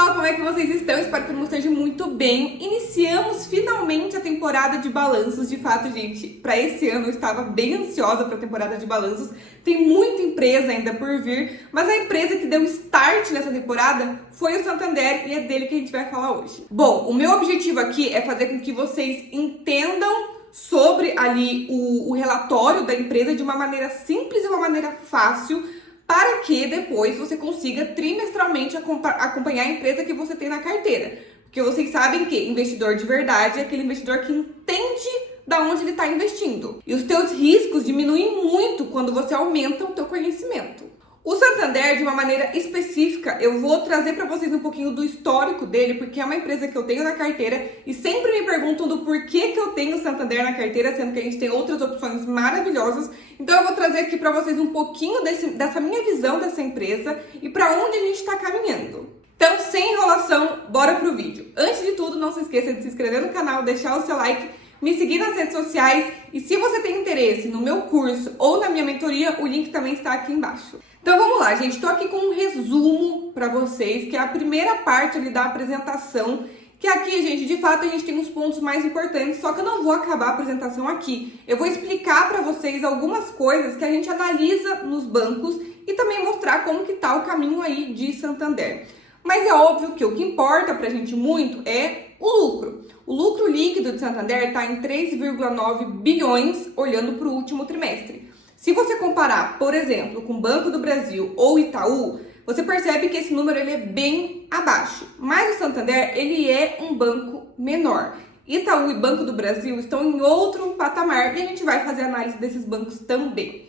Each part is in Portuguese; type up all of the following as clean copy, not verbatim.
pessoal, como é que vocês estão? Espero que todo mundo esteja muito bem. Iniciamos finalmente a temporada de balanços. De fato, gente, para esse ano eu estava bem ansiosa para a temporada de balanços. Tem muita empresa ainda por vir, mas a empresa que deu start nessa temporada foi o Santander e é dele que a gente vai falar hoje. Bom, o meu objetivo aqui é fazer com que vocês entendam sobre ali o relatório da empresa de uma maneira simples e uma maneira fácil, para que depois você consiga trimestralmente acompanhar a empresa que você tem na carteira. Porque vocês sabem que investidor de verdade é aquele investidor que entende da onde ele está investindo. E os teus riscos diminuem muito quando você aumenta o teu conhecimento. O Santander, de uma maneira específica, eu vou trazer para vocês um pouquinho do histórico dele, porque é uma empresa que eu tenho na carteira e sempre me perguntam do porquê que eu tenho o Santander na carteira, sendo que a gente tem outras opções maravilhosas. Então eu vou trazer aqui para vocês um pouquinho dessa minha visão dessa empresa e para onde a gente está caminhando. Então, sem enrolação, bora pro vídeo. Antes de tudo, não se esqueça de se inscrever no canal, deixar o seu like, me seguir nas redes sociais e se você tem interesse no meu curso ou na minha mentoria, o link também está aqui embaixo. Então vamos lá, gente, tô aqui com um resumo para vocês, que é a primeira parte ali da apresentação, que aqui, gente, de fato a gente tem os pontos mais importantes, só que eu não vou acabar a apresentação aqui. Eu vou explicar para vocês algumas coisas que a gente analisa nos bancos e também mostrar como que tá o caminho aí de Santander. Mas é óbvio que o que importa pra gente muito é o lucro. O lucro líquido de Santander está em 3,9 bilhões olhando para o último trimestre. Se você comparar, por exemplo, com o Banco do Brasil ou Itaú, você percebe que esse número ele é bem abaixo. Mas o Santander ele é um banco menor. Itaú e Banco do Brasil estão em outro patamar e a gente vai fazer análise desses bancos também.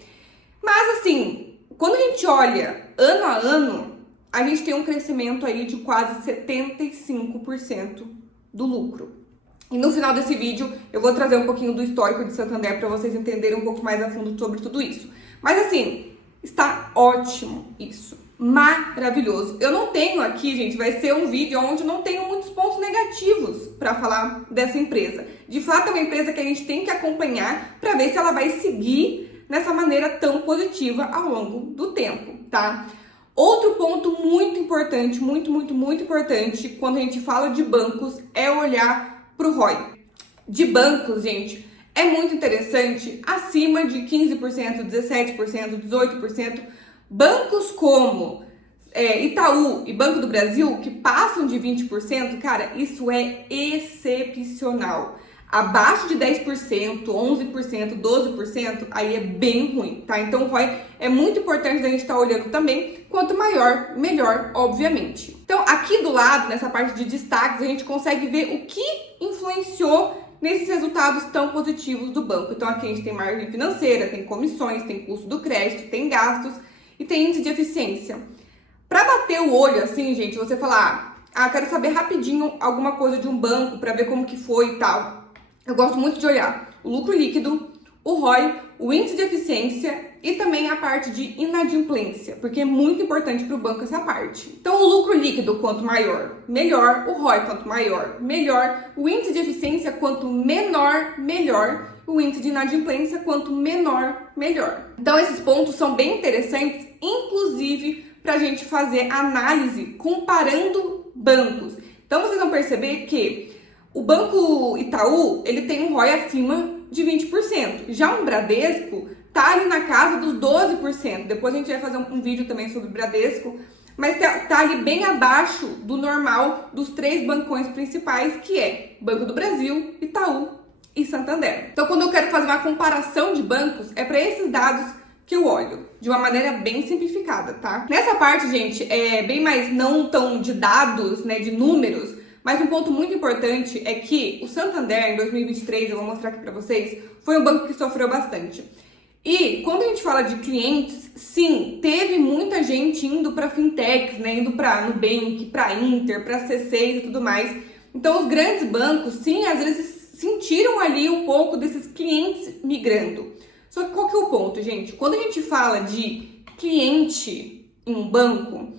Mas assim, quando a gente olha ano a ano, a gente tem um crescimento aí de quase 75% do lucro. E no final desse vídeo eu vou trazer um pouquinho do histórico de Santander para vocês entenderem um pouco mais a fundo sobre tudo isso. Mas assim, está ótimo isso, maravilhoso. Eu não tenho aqui, gente, vai ser um vídeo onde eu não tenho muitos pontos negativos para falar dessa empresa. De fato é uma empresa que a gente tem que acompanhar para ver se ela vai seguir nessa maneira tão positiva ao longo do tempo, tá? Outro ponto muito importante, muito importante quando a gente fala de bancos é olhar para o ROI. De bancos, gente, é muito interessante acima de 15%, 17%, 18%. Bancos como Itaú e Banco do Brasil, que passam de 20%, cara, isso é excepcional. Abaixo de 10%, 11%, 12%, aí é bem ruim, tá? Então o ROI é muito importante da gente estar olhando também. Quanto maior, melhor, obviamente. Então aqui do lado, nessa parte de destaques, a gente consegue ver o que influenciou nesses resultados tão positivos do banco. Então aqui a gente tem margem financeira, tem comissões, tem custo do crédito, tem gastos e tem índice de eficiência. Para bater o olho assim, gente, você falar, quero saber rapidinho alguma coisa de um banco para ver como que foi e tal. Eu gosto muito de olhar o lucro líquido, o ROI, o índice de eficiência e também a parte de inadimplência, porque é muito importante para o banco essa parte. Então, o lucro líquido, quanto maior, melhor. O ROI, quanto maior, melhor. O índice de eficiência, quanto menor, melhor. O índice de inadimplência, quanto menor, melhor. Então, esses pontos são bem interessantes, inclusive para a gente fazer análise comparando bancos. Então, vocês vão perceber que o Banco Itaú, ele tem um ROI acima de 20%. Já um Bradesco tá ali na casa dos 12%. Depois a gente vai fazer um vídeo também sobre Bradesco, mas tá ali bem abaixo do normal dos três bancões principais, que é Banco do Brasil, Itaú e Santander. Então, quando eu quero fazer uma comparação de bancos, é para esses dados que eu olho, de uma maneira bem simplificada, tá? Nessa parte, gente, é bem mais não tão de dados, né, de números, mas um ponto muito importante é que o Santander, em 2023, eu vou mostrar aqui para vocês, foi um banco que sofreu bastante. E quando a gente fala de clientes, sim, teve muita gente indo para fintechs, né, indo para Nubank, para Inter, para C6 e tudo mais. Então, os grandes bancos, sim, às vezes sentiram ali um pouco desses clientes migrando. Só que qual que é o ponto, gente? Quando a gente fala de cliente em um banco,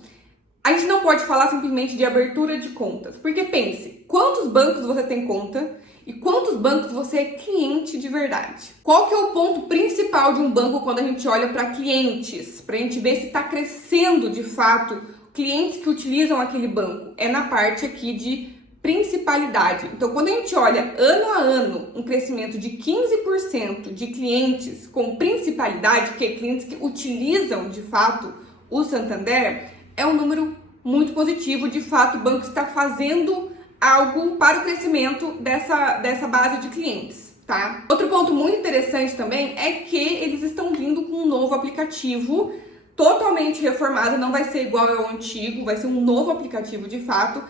a gente não pode falar simplesmente de abertura de contas, porque pense, quantos bancos você tem conta e quantos bancos você é cliente de verdade? Qual que é o ponto principal de um banco quando a gente olha para clientes, para a gente ver se está crescendo de fato clientes que utilizam aquele banco, é na parte aqui de principalidade. Então, quando a gente olha ano a ano um crescimento de 15% de clientes com principalidade, que é clientes que utilizam de fato o Santander, é um número muito positivo. De fato, o banco está fazendo algo para o crescimento dessa base de clientes, tá? Outro ponto muito interessante também é que eles estão vindo com um novo aplicativo totalmente reformado, não vai ser igual ao antigo, vai ser um novo aplicativo de fato,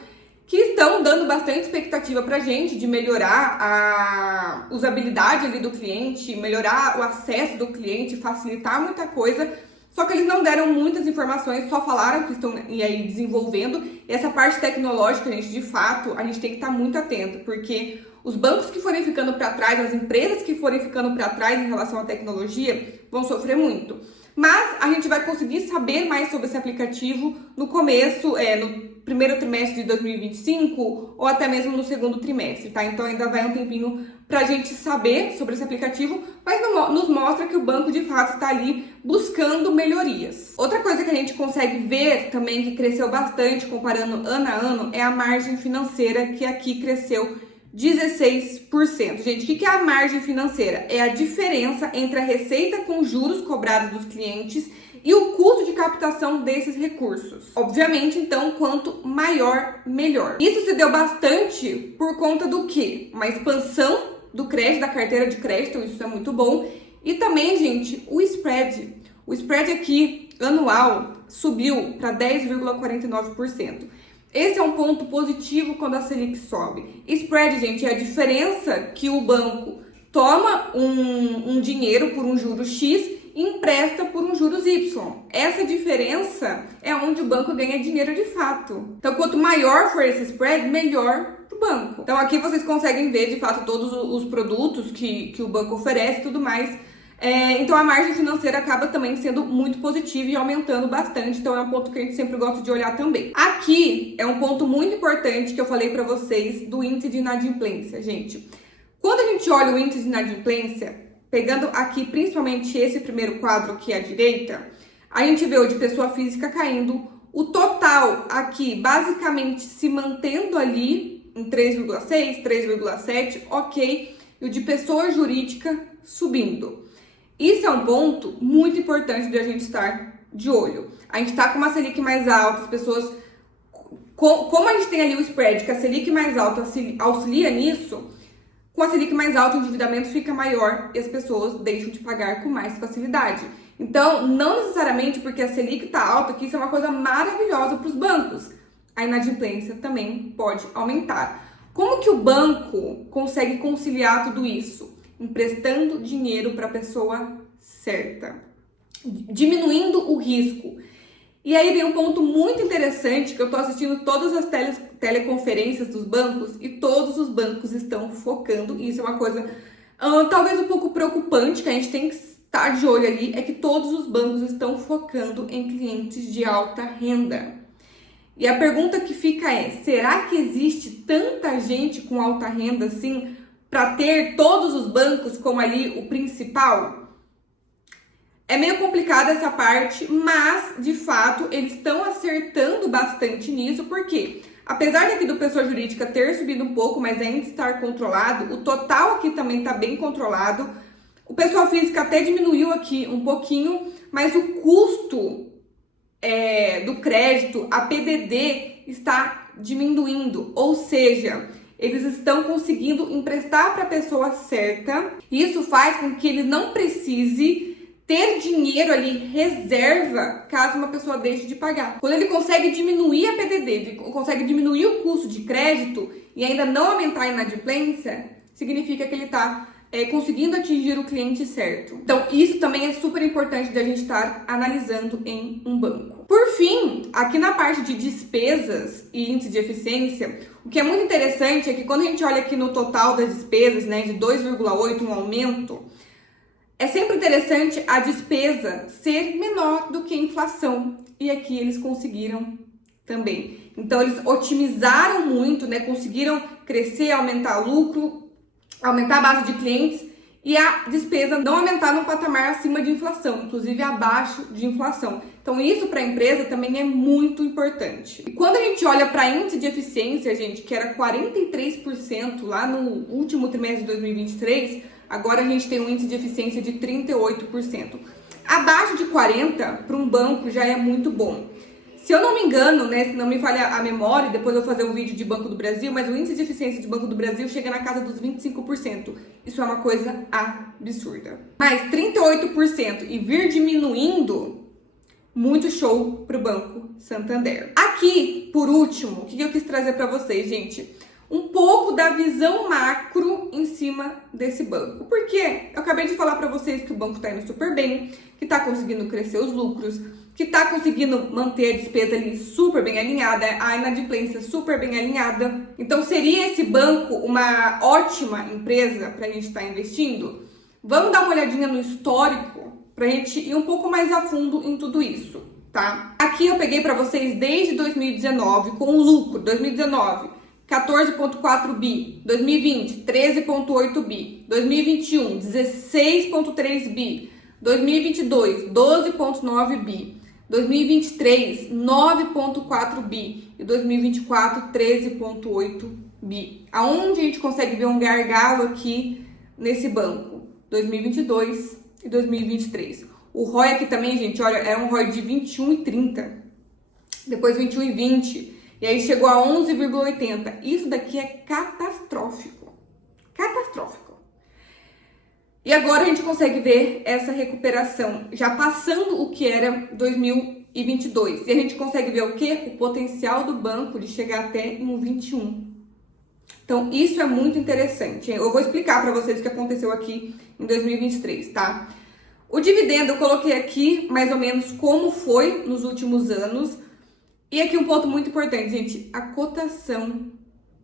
que estão dando bastante expectativa pra gente de melhorar a usabilidade ali do cliente, melhorar o acesso do cliente, facilitar muita coisa. Só que eles não deram muitas informações, só falaram que estão aí desenvolvendo. E essa parte tecnológica, gente, de fato, a gente tem que estar muito atento, porque os bancos que forem ficando para trás, as empresas que forem ficando para trás em relação à tecnologia, vão sofrer muito. Mas a gente vai conseguir saber mais sobre esse aplicativo no começo, no primeiro trimestre de 2025 ou até mesmo no segundo trimestre, tá? Então ainda vai um tempinho pra gente saber sobre esse aplicativo, mas nos mostra que o banco de fato está ali buscando melhorias. Outra coisa que a gente consegue ver também que cresceu bastante comparando ano a ano é a margem financeira, que aqui cresceu 16%. Gente, o que é a margem financeira? É a diferença entre a receita com juros cobrados dos clientes e o custo de captação desses recursos. Obviamente, então, quanto maior, melhor. Isso se deu bastante por conta do quê? Uma expansão do crédito, da carteira de crédito, isso é muito bom. E também, gente, o spread. O spread aqui, anual, subiu para 10,49%. Esse é um ponto positivo quando a Selic sobe. Spread, gente, é a diferença que o banco toma um dinheiro por um juro X e empresta por um juros Y. Essa diferença é onde o banco ganha dinheiro de fato. Então, quanto maior for esse spread, melhor para o banco. Então, aqui vocês conseguem ver, de fato, todos os produtos que o banco oferece e tudo mais. Então, a margem financeira acaba também sendo muito positiva e aumentando bastante. Então, é um ponto que a gente sempre gosta de olhar também. Aqui é um ponto muito importante que eu falei para vocês do índice de inadimplência, gente. Quando a gente olha o índice de inadimplência, pegando aqui principalmente esse primeiro quadro aqui à direita, a gente vê o de pessoa física caindo, o total aqui basicamente se mantendo ali em 3,6, 3,7, ok, e o de pessoa jurídica subindo. Isso é um ponto muito importante de a gente estar de olho. A gente está com uma Selic mais alta, as pessoas... Como a gente tem ali o spread, que a Selic mais alta auxilia nisso, com a Selic mais alta o endividamento fica maior e as pessoas deixam de pagar com mais facilidade. Então, não necessariamente porque a Selic está alta, que isso é uma coisa maravilhosa para os bancos. A inadimplência também pode aumentar. Como que o banco consegue conciliar tudo isso? Emprestando dinheiro para a pessoa certa, diminuindo o risco. E aí vem um ponto muito interessante que eu estou assistindo todas as teleconferências dos bancos e todos os bancos estão focando, e isso é uma coisa talvez um pouco preocupante, que a gente tem que estar de olho ali, é que todos os bancos estão focando em clientes de alta renda. E a pergunta que fica é, será que existe tanta gente com alta renda assim para ter todos os bancos como ali o principal? É meio complicada essa parte, mas de fato eles estão acertando bastante nisso, porque apesar daqui do pessoa jurídica ter subido um pouco, mas ainda estar controlado, o total aqui também está bem controlado. O pessoa física até diminuiu aqui um pouquinho, mas o custo do crédito, a PDD, está diminuindo, ou seja, eles estão conseguindo emprestar para a pessoa certa. Isso faz com que ele não precise ter dinheiro ali, reserva, caso uma pessoa deixe de pagar. Quando ele consegue diminuir a PDD, ele consegue diminuir o custo de crédito e ainda não aumentar a inadimplência, significa que ele está conseguindo atingir o cliente certo. Então, isso também é super importante da gente estar analisando em um banco. Por fim, aqui na parte de despesas e índice de eficiência, o que é muito interessante é que quando a gente olha aqui no total das despesas, né, de 2,8, um aumento, é sempre interessante a despesa ser menor do que a inflação. E aqui eles conseguiram também. Então, eles otimizaram muito, né? Conseguiram crescer, aumentar o lucro, aumentar a base de clientes e a despesa não aumentar num patamar acima de inflação, inclusive abaixo de inflação. Então isso para a empresa também é muito importante. E quando a gente olha para índice de eficiência, gente, que era 43% lá no último trimestre de 2023, agora a gente tem um índice de eficiência de 38%. Abaixo de 40% para um banco já é muito bom. Se eu não me engano, né, se não me falha a memória, depois eu vou fazer um vídeo de Banco do Brasil, mas o índice de eficiência de Banco do Brasil chega na casa dos 25%. Isso é uma coisa absurda. Mas 38% e vir diminuindo, muito show pro Banco Santander. Aqui, por último, o que eu quis trazer para vocês, gente? Um pouco da visão macro em cima desse banco. Porque eu acabei de falar para vocês que o banco está indo super bem, que está conseguindo crescer os lucros, que está conseguindo manter a despesa ali super bem alinhada, a inadimplência super bem alinhada. Então, seria esse banco uma ótima empresa para a gente estar investindo? Vamos dar uma olhadinha no histórico para a gente ir um pouco mais a fundo em tudo isso, tá? Aqui eu peguei para vocês desde 2019, com o lucro, 2019, 14,4 bi, 2020, 13,8 bi, 2021, 16,3 bi, 2022, 12,9 bi, 2023, 9,4 bi e 2024, 13,8 bi. Aonde a gente consegue ver um gargalo aqui nesse banco? 2022 e 2023. O ROI aqui também, gente, olha, era um ROI de 21,30, depois 21,20 e aí chegou a 11,80. Isso daqui é catastrófico. Catastrófico. E agora a gente consegue ver essa recuperação já passando o que era 2022. E a gente consegue ver o quê? O potencial do banco de chegar até em 21. Então, isso é muito interessante. Eu vou explicar para vocês o que aconteceu aqui em 2023, tá? O dividendo eu coloquei aqui mais ou menos como foi nos últimos anos. E aqui um ponto muito importante, gente, a cotação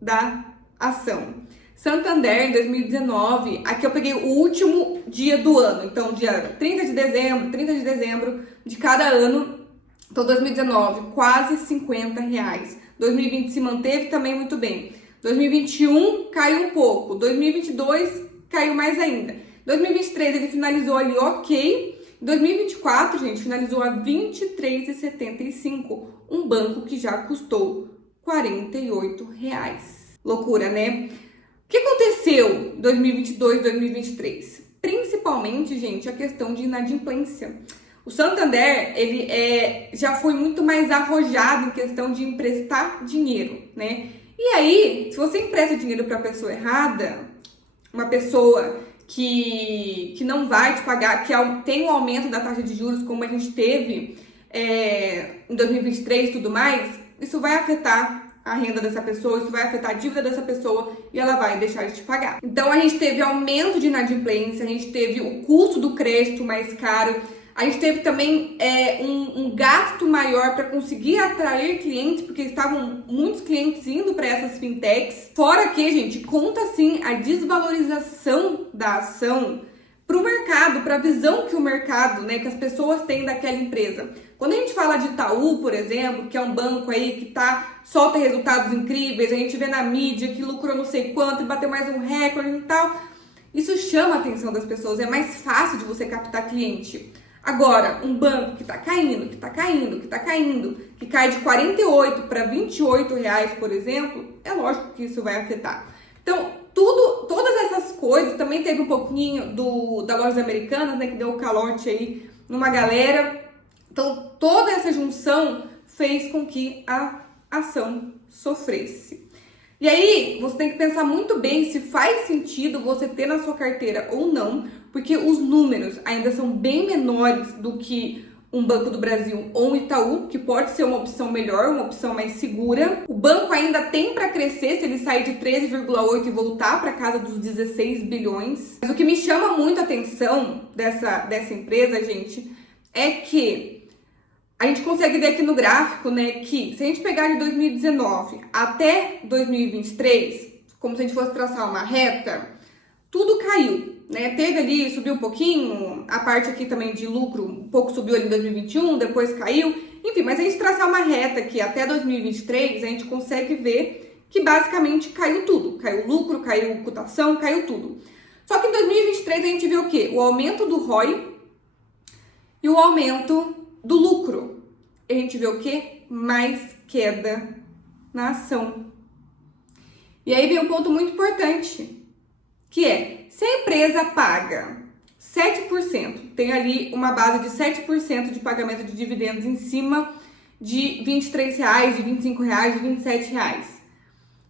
da ação. Santander, em 2019, aqui eu peguei o último dia do ano, então dia 30 de dezembro de cada ano. Então 2019, quase R$50. 2020 se manteve também muito bem. 2021 caiu um pouco, 2022 caiu mais ainda. 2023 ele finalizou ali ok. 2024, gente, finalizou a R$23,75, um banco que já custou R$48. Loucura, né? O que aconteceu em 2022 e 2023? Principalmente, gente, a questão de inadimplência. O Santander, ele já foi muito mais arrojado em questão de emprestar dinheiro, né? E aí, se você empresta dinheiro para a pessoa errada, uma pessoa que não vai te pagar, que tem um aumento da taxa de juros, como a gente teve em 2023 e tudo mais, isso vai afetar a renda dessa pessoa, isso vai afetar a dívida dessa pessoa e ela vai deixar de te pagar. Então, a gente teve aumento de inadimplência, a gente teve o custo do crédito mais caro, a gente teve também um gasto maior para conseguir atrair clientes, porque estavam muitos clientes indo para essas fintechs. Fora que, gente, conta sim a desvalorização da ação para o mercado, para a visão que o mercado, né, que as pessoas têm daquela empresa. Quando a gente fala de Itaú, por exemplo, que é um banco aí que solta resultados incríveis, a gente vê na mídia que lucrou não sei quanto e bateu mais um recorde e tal, isso chama a atenção das pessoas, é mais fácil de você captar cliente. Agora, um banco que tá caindo, que cai de 48 para 28 reais, por exemplo, é lógico que isso vai afetar. Então, todas essas coisas, também teve um pouquinho da Lojas Americanas, né, que deu o calote aí numa galera. Então, toda essa junção fez com que a ação sofresse. E aí, você tem que pensar muito bem se faz sentido você ter na sua carteira ou não, porque os números ainda são bem menores do que um Banco do Brasil ou um Itaú, que pode ser uma opção melhor, uma opção mais segura. O banco ainda tem para crescer se ele sair de 13,8 e voltar para casa dos 16 bilhões. Mas o que me chama muito a atenção dessa empresa, gente, é que a gente consegue ver aqui no gráfico, né, que se a gente pegar de 2019 até 2023, como se a gente fosse traçar uma reta, tudo caiu, né? Teve ali, subiu um pouquinho, a parte aqui também de lucro, um pouco subiu ali em 2021, depois caiu. Enfim, mas a gente traçar uma reta aqui até 2023, a gente consegue ver que basicamente caiu tudo. Caiu lucro, caiu cotação, caiu tudo. Só que em 2023 a gente vê o quê? O aumento do ROI e o aumento do lucro. A gente vê o quê? Mais queda na ação. E aí vem um ponto muito importante, que é, se a empresa paga 7%, tem ali uma base de 7% de pagamento de dividendos em cima de R$23, de R$25, de R$27,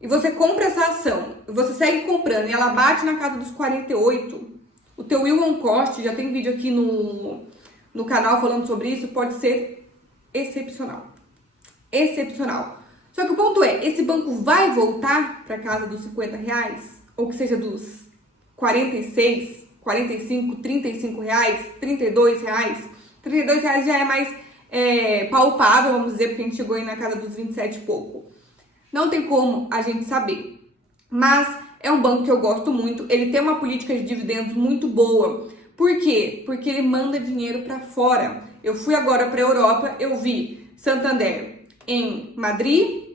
e você compra essa ação, e você segue comprando, e ela bate na casa dos 48, o teu yield on cost, já tem vídeo aqui no canal falando sobre isso, pode ser excepcional. Excepcional. Só que o ponto é, esse banco vai voltar para casa dos R$50, ou que seja dos 46, 45, 35 reais, 32 reais. 32 reais já é mais palpável, vamos dizer, porque a gente chegou aí na casa dos 27 e pouco. Não tem como a gente saber. Mas é um banco que eu gosto muito, ele tem uma política de dividendos muito boa. Por quê? Porque ele manda dinheiro para fora. Eu fui agora para a Europa, eu vi Santander em Madrid,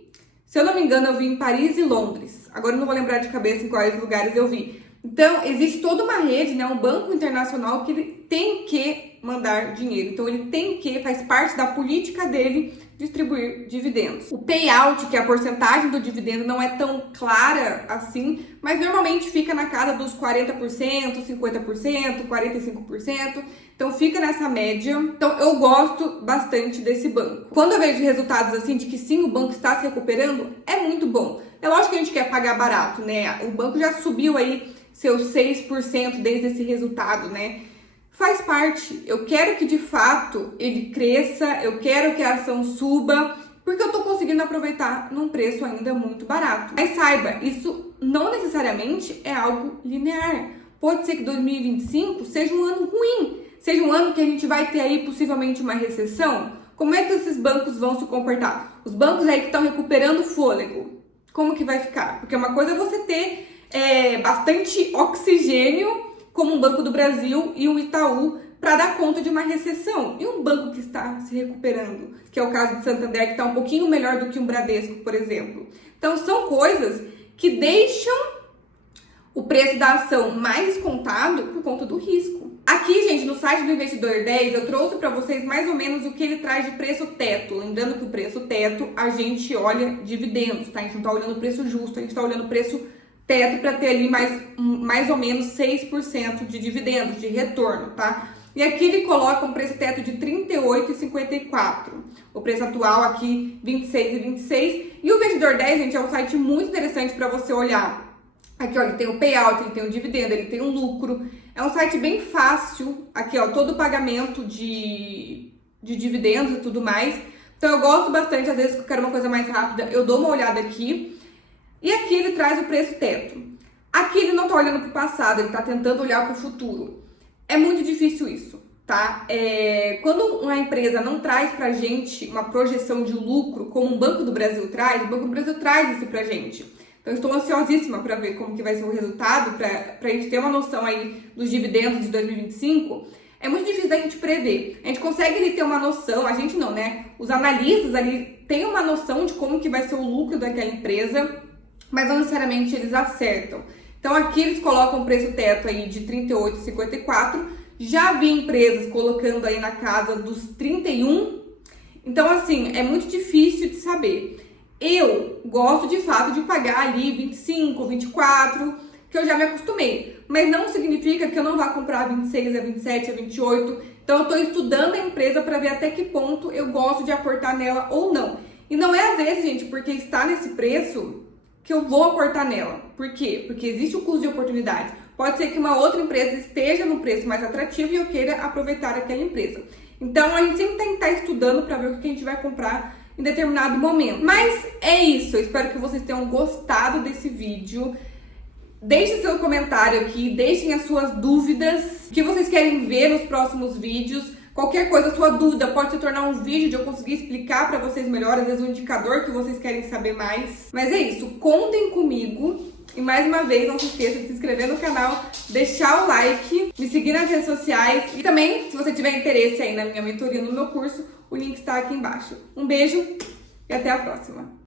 se eu não me engano eu vi em Paris e Londres. Agora eu não vou lembrar de cabeça em quais lugares eu vi. Então, existe toda uma rede, né, um banco internacional que ele tem que mandar dinheiro. Então, ele tem que, faz parte da política dele, distribuir dividendos. O payout, que é a porcentagem do dividendo, não é tão clara assim, mas normalmente fica na casa dos 40%, 50%, 45%. Então, fica nessa média. Então, eu gosto bastante desse banco. Quando eu vejo resultados assim, de que sim, o banco está se recuperando, é muito bom. É lógico que a gente quer pagar barato, né? O banco já subiu aí seus 6% desde esse resultado, né? Faz parte. Eu quero que de fato ele cresça, eu quero que a ação suba, porque eu tô conseguindo aproveitar num preço ainda muito barato. Mas saiba, isso não necessariamente é algo linear. Pode ser que 2025 seja um ano ruim, seja um ano que a gente vai ter aí possivelmente uma recessão. Como é que esses bancos vão se comportar? Os bancos aí que estão recuperando fôlego, como que vai ficar? Porque uma coisa é você ter bastante oxigênio, como um Banco do Brasil e um Itaú, para dar conta de uma recessão. E um banco que está se recuperando, que é o caso de Santander, que está um pouquinho melhor do que um Bradesco, por exemplo. Então, são coisas que deixam o preço da ação mais descontado por conta do risco. Aqui, gente, no site do Investidor 10, eu trouxe para vocês mais ou menos o que ele traz de preço teto. Lembrando que o preço teto, a gente olha dividendos, tá? A gente não está olhando o preço justo, a gente está olhando o preço teto para ter ali mais ou menos 6% de dividendos, de retorno, tá? E aqui ele coloca um preço teto de R$ 38,54. O preço atual aqui, R$ 26,26. E o Investidor 10, gente, é um site muito interessante para você olhar. Aqui, ó, ele tem o payout, ele tem o dividendo, ele tem o lucro. É um site bem fácil. Aqui, ó, todo o pagamento de dividendos e tudo mais. Então, eu gosto bastante. Às vezes, que eu quero uma coisa mais rápida, eu dou uma olhada aqui. E aqui ele traz o preço teto. Aqui ele não está olhando para o passado, ele está tentando olhar para o futuro. É muito difícil isso, tá? Quando uma empresa não traz para a gente uma projeção de lucro, como o Banco do Brasil traz, o Banco do Brasil traz isso para a gente. Então, eu estou ansiosíssima para ver como que vai ser o resultado, para a gente ter uma noção aí dos dividendos de 2025. É muito difícil da gente prever. A gente consegue ali ter uma noção, a gente não, né? Os analistas ali têm uma noção de como que vai ser o lucro daquela empresa, mas não necessariamente eles acertam. Então, aqui eles colocam o preço teto aí de R$ 38,54. Já vi empresas colocando aí na casa dos 31. Então, assim, é muito difícil de saber. Eu gosto, de fato, de pagar ali 25, 24, que eu já me acostumei. Mas não significa que eu não vá comprar 26, a 27, a 28. Então, eu estou estudando a empresa para ver até que ponto eu gosto de aportar nela ou não. E não é às vezes, gente, porque está nesse preço que eu vou aportar nela. Por quê? Porque existe o custo de oportunidade. Pode ser que uma outra empresa esteja no preço mais atrativo e eu queira aproveitar aquela empresa. Então, a gente sempre tem que estar estudando para ver o que a gente vai comprar em determinado momento. Mas é isso. Eu espero que vocês tenham gostado desse vídeo. Deixe seu comentário aqui, deixem as suas dúvidas, o que vocês querem ver nos próximos vídeos. Qualquer coisa, sua dúvida pode se tornar um vídeo de eu conseguir explicar para vocês melhor, às vezes um indicador que vocês querem saber mais. Mas é isso, contem comigo. E mais uma vez, não se esqueça de se inscrever no canal, deixar o like, me seguir nas redes sociais. E também, se você tiver interesse aí na minha mentoria, no meu curso, o link está aqui embaixo. Um beijo e até a próxima!